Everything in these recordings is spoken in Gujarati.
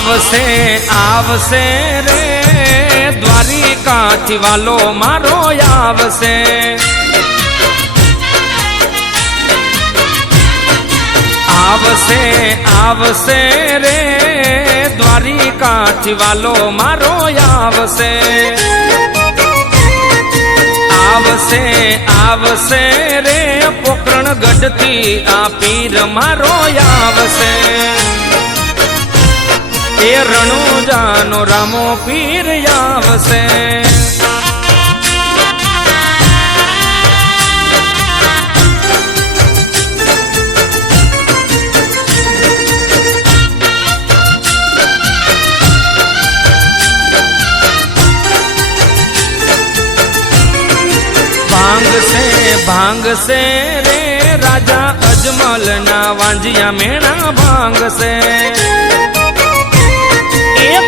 આવશે આવશે રે. દ્વારિકાથી વાલો મારો આવશે. આવશે આવશે રે. દ્વારિકાથી વાલો મારો આવશે. આવશે આવશે રે. પોકરણ ગઢથી આ પીર મારો આવશે. એ રણુજાનો રામો પીર આવશે. ભાંગશે રે રાજા અજમલ ના વાંજિયા મેણા ભાંગશે.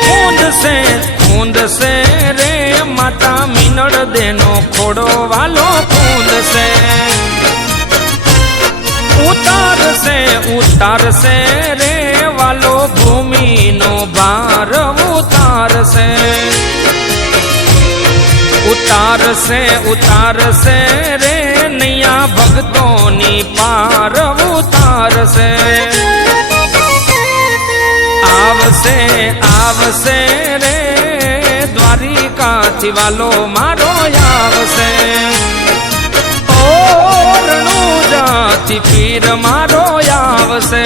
ખૂંદશે ખૂંદશે રે માતા મીનળ દેનો ખોડો વાલો ખૂંદશે ઉતારશે ઉતારશે રે વાલો ભૂમિનો ભાર ઉતારશે ઉતારશે ઉતારશે રે આવશે રે દ્વારિકાથી વાલો મારો આવશે. ઓ રણુજાથી પીર મારો આવશે.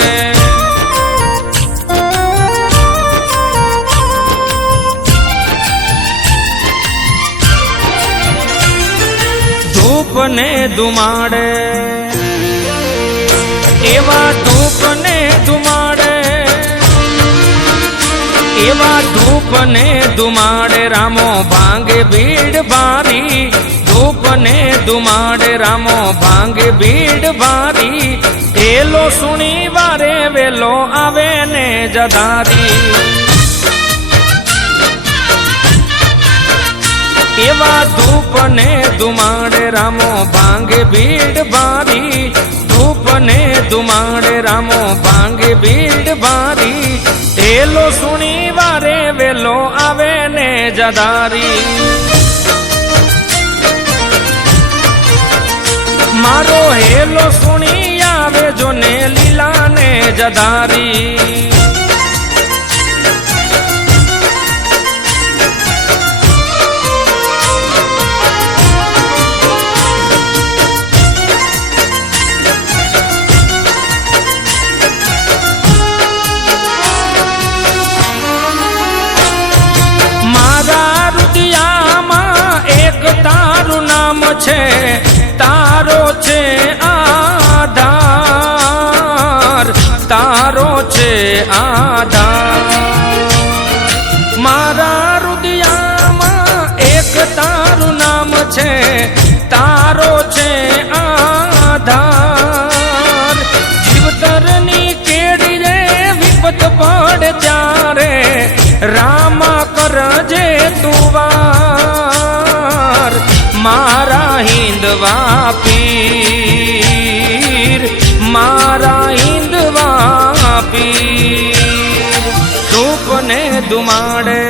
ધૂપ ને ધુમાડે, એવા ધૂપ ને ધુમાડે એવા ધૂપ ને ધુમાડે રામો ભાંગે ભીડ ભારી. ધૂપ ને ધુમાડે રામો ભાંગે ભીડ ભારી. એલો સુણી વારે વેલો આવે ને જદારી એવા ધૂપ ને ધુમાડે રામો ભાંગે ભીડ ભારી. ધૂપ ને ધુમાડે રામો ભાંગે ભીડ ભારી. એલો સુણી જદારી મારો હેલો સુણી આવે જો ને લીલા ને જદારી. છે, તારો છે આધાર, તારો છે આધાર. મારા રુદિયામાં એક તારું નામ છે, તારો છે આધાર. જીવતરની કેડી રે, વિપત પડે ત્યારે રામા હિંદવા પીર, મારા હિંદવા પીર. ધૂપને ધુમાડે,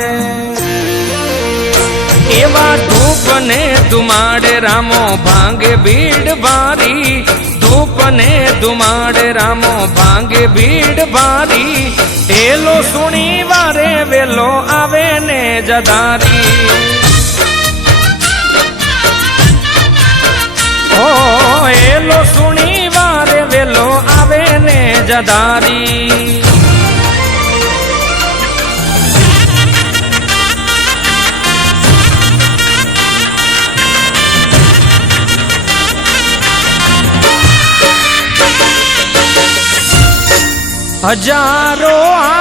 એવા ધૂપને ધુમાડે રામો ભાંગે ભીડ ભારી ધૂપને ધુમાડે રામો ભાંગે ભીડ ભારી એલો સુણી વારે વેલો આવે ને જદારી. ને જદારી હજારો આઠીડા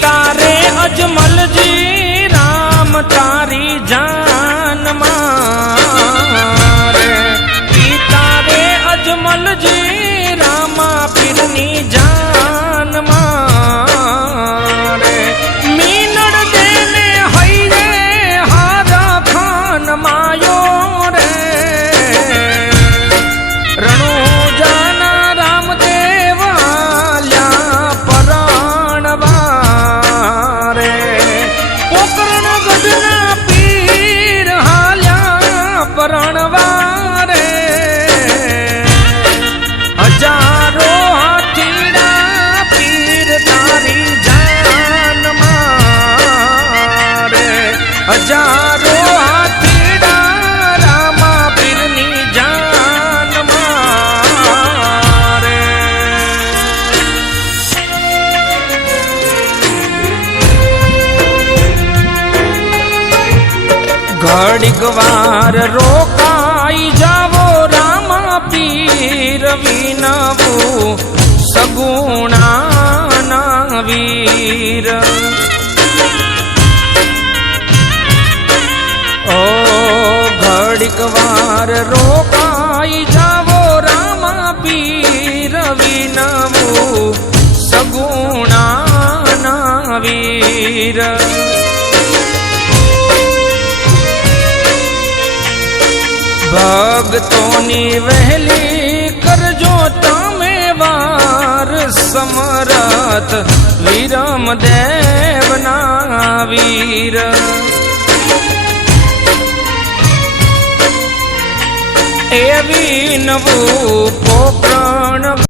તારે અજમલજી ઘડીક વાર રોકાઈ જાવો રામા પીર વિનવું સગુણાના વીર. ઓ ઘડીક વાર રોકાઈ જાવો રામા પીર વિનવું સગુણાના વીર. ભક્તોની વહેલી કરજો તમે વાર. સમરત વિરમ દેવના વીર. એવી નવું પોકરણ